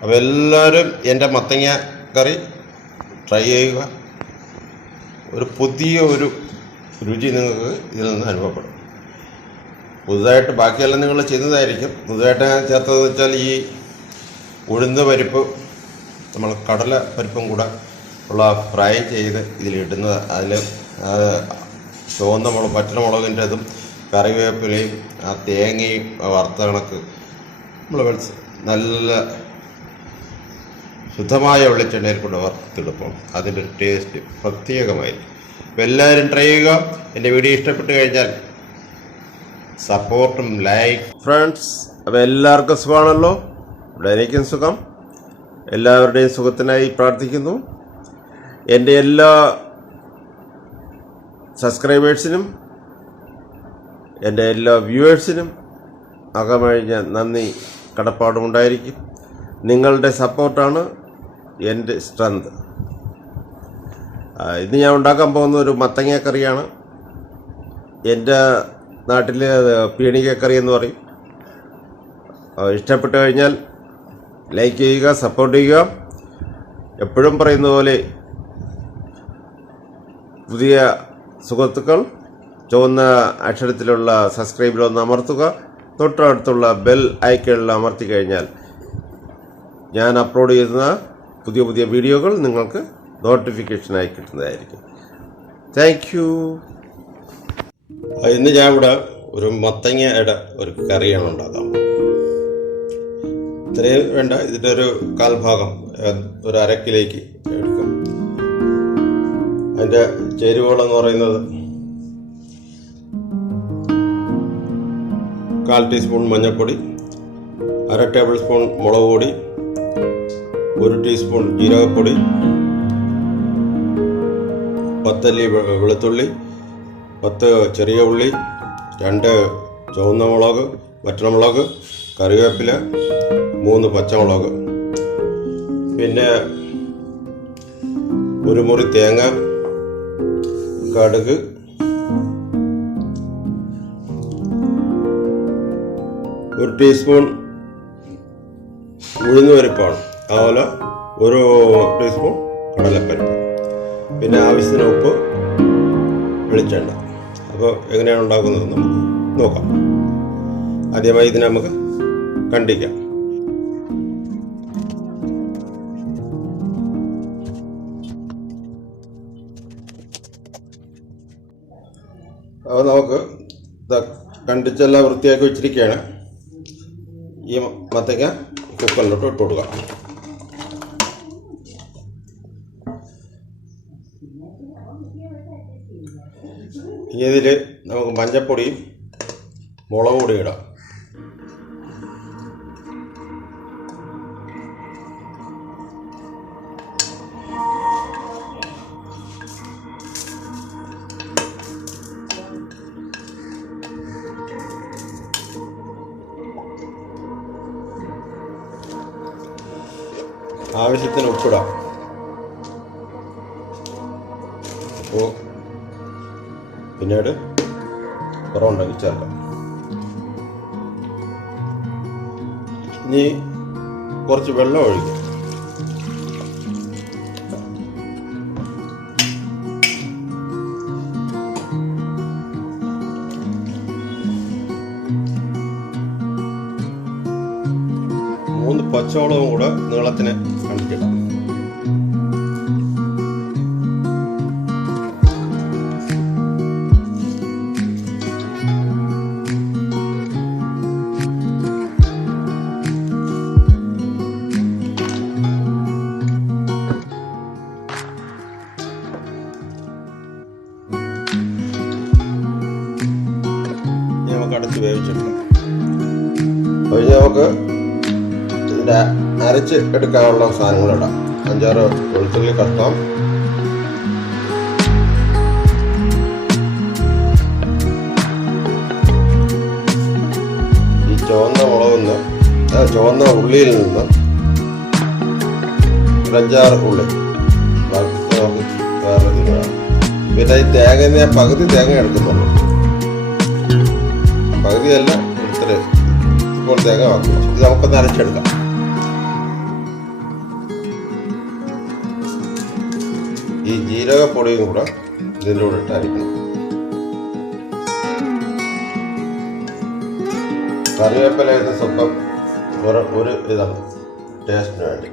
അപ്പോൾ എല്ലാവരും എൻ്റെ മത്തങ്ങ കറി ട്രൈ ചെയ്യുക. ഒരു പുതിയ രുചി നിങ്ങൾക്ക് ഇതിൽ നിന്ന് അനുഭവപ്പെടും. പുതുതായിട്ട് ബാക്കിയെല്ലാം നിങ്ങൾ ചെയ്യുന്നതായിരിക്കും. പുതുതായിട്ട് ചേർത്തതെന്ന് വെച്ചാൽ ഈ ഉഴുന്ന് പരിപ്പ്, നമ്മൾ കടല പരിപ്പും കൂടെ ഉള്ള ഫ്രൈ ചെയ്ത് ഇതിലിടുന്നത്. അതിൽ ചുവന്ന മുളക്, പച്ചമുളകിൻ്റെ അതും കറിവേപ്പിലയും ആ തേങ്ങയും വറുത്ത കണക്ക് നമ്മൾ നല്ല ശുദ്ധമായ വെളിച്ചെണ്ണയിൽ കൊണ്ട് വറുത്തെടുപ്പം അതിൻ്റെ ഒരു ടേസ്റ്റ് പ്രത്യേകമായി. അപ്പോൾ എല്ലാവരും ട്രൈ ചെയ്യുക. എൻ്റെ വീഡിയോ ഇഷ്ടപ്പെട്ട് കഴിഞ്ഞാൽ സപ്പോർട്ടും ലൈക്ക്. ഫ്രണ്ട്സ്, അപ്പോൾ എല്ലാവർക്കും സുഖമാണല്ലോ? ഇവിടെ എനിക്കും സുഖം. എല്ലാവരുടെയും സുഖത്തിനായി പ്രാർത്ഥിക്കുന്നു. എൻ്റെ എല്ലാ സബ്സ്ക്രൈബേഴ്സിനും എൻ്റെ എല്ലാ വ്യൂവേഴ്സിനും അകമഴിഞ്ഞ നന്ദി കടപ്പാടുമുണ്ടായിരിക്കും. നിങ്ങളുടെ സപ്പോർട്ടാണ് എൻ്റെ സ്ട്രെങ്ത്. ഇന്ന് ഞാൻ ഉണ്ടാക്കാൻ പോകുന്ന ഒരു മത്തങ്ങ കറിയാണ്. എൻ്റെ നാട്ടിൽ പീണിക്കക്കറി എന്ന് പറയും. ഇഷ്ടപ്പെട്ടു കഴിഞ്ഞാൽ ലൈക്ക് ചെയ്യുക, സപ്പോർട്ട് ചെയ്യുക. എപ്പോഴും പറയുന്ന പോലെ പുതിയ സുഹൃത്തുക്കൾ ചുവന്ന അക്ഷരത്തിലുള്ള സബ്സ്ക്രൈബിലൊന്ന് അമർത്തുക. തൊട്ടടുത്തുള്ള ബെൽ ഐക്കണിൽ അമർത്തി കഴിഞ്ഞാൽ ഞാൻ അപ്ലോഡ് ചെയ്യുന്ന പുതിയ പുതിയ വീഡിയോകൾ നിങ്ങൾക്ക് നോട്ടിഫിക്കേഷനായി കിട്ടുന്നതായിരിക്കും. Thank you. ഇന്ന് ഞാൻ ഇവിടെ ഒരു മത്തങ്ങയുടെ ഒരു കറിയാണ് ഉണ്ടാക്കാൻ പോകുന്നത്. ഇത്രയും വേണ്ട, ഇതിൻ്റെ ഒരു കാൽഭാഗം ഒരു അരക്കിലേക്ക് എടുക്കും. അതിൻ്റെ ചേരുവകളെന്ന് പറയുന്നത് 1/4 ടീസ്പൂൺ മഞ്ഞൾപ്പൊടി, 1/2 ടേബിൾ സ്പൂൺ മുളക് പൊടി, 1 ടീസ്പൂൺ ജീരകപ്പൊടി, 10 അല്ലി വെളുത്തുള്ളി, 10 ചെറിയ ഉള്ളി, 2 ചുവന്ന മുളക്, വറ്റൽമുളക്, കറിവേപ്പില, 3 പച്ചമുളക്, പിന്നെ 1 മുറി തേങ്ങ, കടുക്, ഒരു ടീസ്പൂൺ ഉഴുന്ന് പരിപ്പാണ്, അതുപോലെ 1 ടീസ്പൂൺ കടലപ്പരിപ്പ്, പിന്നെ ആവശ്യത്തിന് ഉപ്പ്, വെളിച്ചെണ്ണ. അപ്പോൾ എങ്ങനെയാണ് ഉണ്ടാക്കുന്നത് നമുക്ക് നോക്കാം. ആദ്യമായി ഇതിനെ നമുക്ക് കണ്ടിക്കാം. അപ്പോൾ നമുക്ക് കണ്ടിച്ചെല്ലാം വൃത്തിയാക്കി വെച്ചിരിക്കുകയാണ്. ഈ മത്തങ്ങ കുക്കറിലോട്ട് ഇട്ട് കൊടുക്കുക. ഇനി ഇതിൽ നമുക്ക് മഞ്ഞൾപ്പൊടിയും മുളക് പൊടിയും ഇടാം. ആവശ്യത്തിന് ഉപ്പിടാം. പിന്നീട് കുറവുണ്ടാക്കി ചേർക്കാം. ഇനി കുറച്ച് വെള്ളം ഒഴിക്കും. മൂന്ന് പച്ചമുളകും കൂടെ നീളത്തിന് കണ്ടിട്ടിടാം. നമുക്ക് അടച്ച് വേവിച്ചെടുക്കാം. അപ്പോൾ നമുക്ക് ഇതിൻ്റെ അരച്ച് എടുക്കാനുള്ള സാധനങ്ങളിടാം. 5-6 വെളുത്തുള്ളി കഷ്ണം, ഈ ചുവന്ന ഉള്ളിയിൽ നിന്ന് 5-6 ഉള്ളി, ബാക്കി നമുക്ക് വേറെ ഇതിനാണ്. പിന്നെ ഈ തേങ്ങ ഞാൻ പകുതി തേങ്ങ എടുക്കുന്നുള്ളൂ, പകുതിയല്ല, ഇത്ര ഇപ്പോൾ തേങ്ങ ആക്കും. ഇത് നമുക്കൊന്ന് അരച്ചെടുക്കാം. ഈ ജീരകപ്പൊടിയും കൂടെ ഇതിൻ്റെ കൂടെ ഇട്ട് അരിക്കണം. കറിവേപ്പിലയുടെ സ്വന്തം ഒരു ഇതാണ് ടേസ്റ്റിന് വേണ്ടി.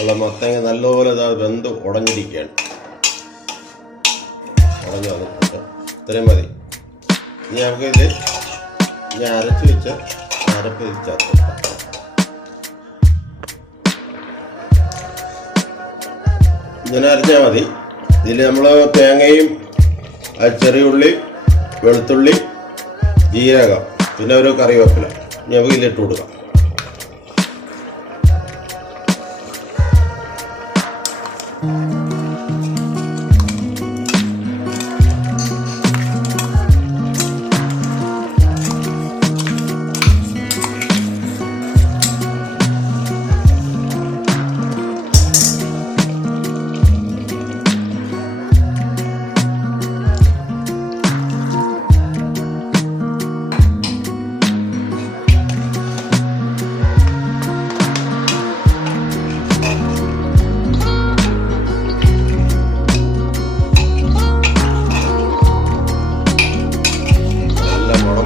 ഉള്ള മത്തങ്ങ നല്ലപോലെ വെന്ത് ഉടഞ്ഞിരിക്കുകയാണ്. ഉടഞ്ഞു വന്നിട്ടുണ്ട്. ഇത്രയും മതി. ഇനി നമുക്കിത് ഞാൻ അരച്ച് വെച്ച അരപ്പ് ചേർത്ത് ഇങ്ങനെ അരച്ചാൽ മതി. ഇതിൽ നമ്മൾ തേങ്ങയും ചെറിയുള്ളി, വെളുത്തുള്ളി, ജീരകം, പിന്നെ ഒരു കറിവേപ്പില നമുക്ക് ഇതിലിട്ട് കൊടുക്കാം.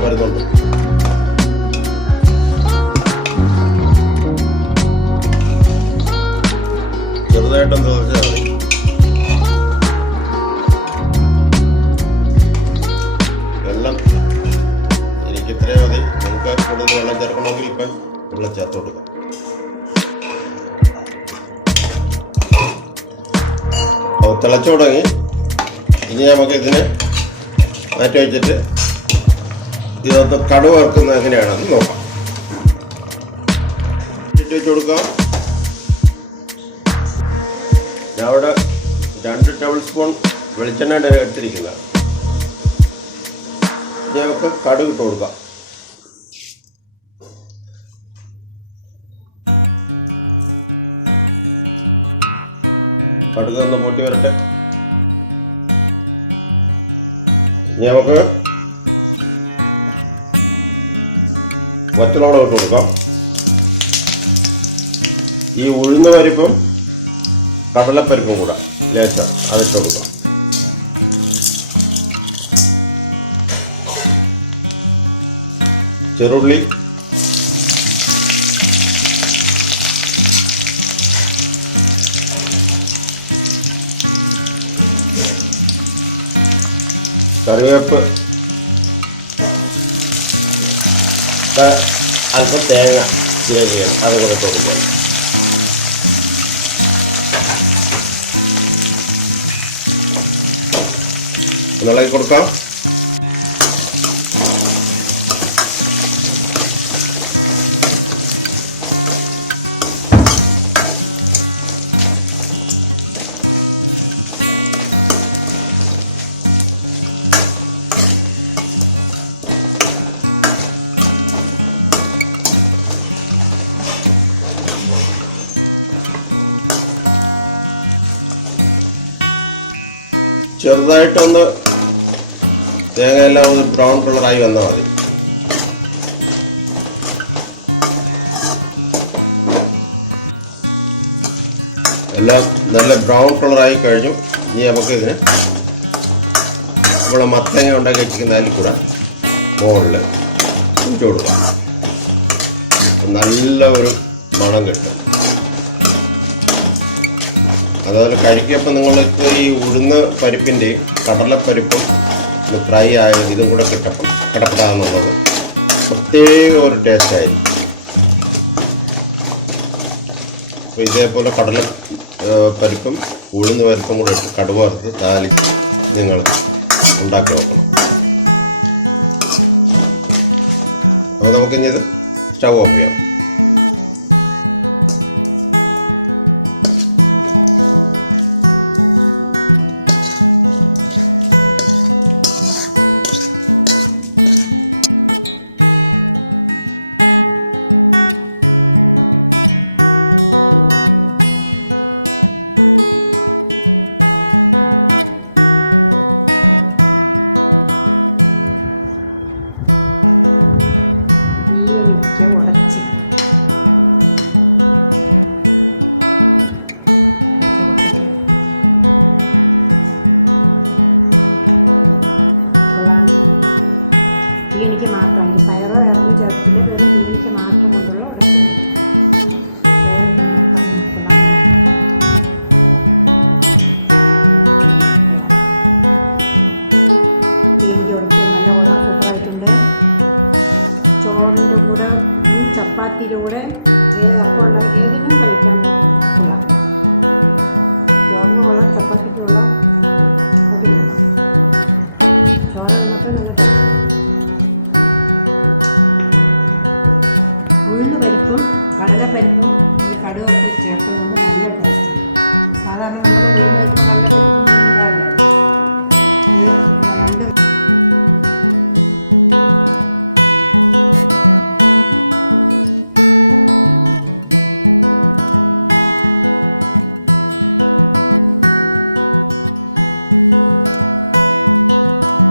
വരുന്നുണ്ട്. ചെറുതായിട്ടൊന്ന് ചോദിച്ചാൽ മതി. വെള്ളം എനിക്ക് ഇത്രയും മതി. നമുക്ക് കൂടുതൽ വെള്ളം ചേർക്കണമെങ്കിൽ ഇപ്പം വെള്ളം ചേർത്ത് കൊടുക്കും. തിളച്ചു തുടങ്ങി. ഇനി നമുക്ക് ഇതിനെ മാറ്റി വെച്ചിട്ട് ഇതൊന്ന് കടുക് വറുക്കുന്നത് എങ്ങനെയാണെന്ന് നോക്കാം. ഇട്ട് വെച്ച് കൊടുക്കാം. ഞാൻ അവിടെ 2 ടേബിൾ സ്പൂൺ വെളിച്ചെണ്ണ എടുത്തിരിക്കുന്നതാണ്. ഇനി നമുക്ക് കടുക് ഇട്ട് കൊടുക്കാം. കടുക് ഒന്ന് പൊട്ടി വരട്ടെ. ഇനി നമുക്ക് വറ്റലോടെ ഇട്ട് കൊടുക്കാം. ഈ ഉഴുന്ന് പരിപ്പും കടലപ്പരിപ്പും കൂടെ ലേശം അതിട്ട് കൊടുക്കാം. ചെറുള്ളി, കറിവേപ്പ്, അല്പം തേങ്ങ ചെയ്യണം. അത് കൂടെ കൊടുക്കാം. ഇളക്കി കൊടുക്കാം. ചെറുതായിട്ടൊന്ന് തേങ്ങയെല്ലാം ഒന്ന് ബ്രൗൺ കളറായി വന്നാൽ മതി. എല്ലാം നല്ല ബ്രൗൺ കളറായി കഴിഞ്ഞു. ഇനി നമുക്ക് ഇതിന് നമ്മളെ മത്തങ്ങ ഉണ്ടാക്കി വെച്ചിരിക്കുന്ന അതിൽ കൂടെ മുകളിൽ ഇട്ട് കൊടുക്കാം. നല്ല ഒരു മണം കിട്ടും. അതുപോലെ കഴിക്കപ്പം നിങ്ങൾക്ക് ഈ ഉഴുന്ന് പരിപ്പിൻ്റെയും കടലപ്പരിപ്പും ഫ്രൈ ആയ ഇതും കൂടെ കിടപ്പെടാന്നുള്ളത് പ്രത്യേക ഒരു ടേസ്റ്റായിരിക്കും. അപ്പോൾ ഇതേപോലെ പരിപ്പും ഉഴുന്ന് പരിപ്പും കൂടെ ഇട്ട് കടുക് വറുത്ത് താളിച്ച് നിങ്ങൾ ഉണ്ടാക്കി നോക്കണം. അപ്പോൾ നമുക്കിനി ഇത് സ്റ്റവ് ഓഫ് ചെയ്യാം.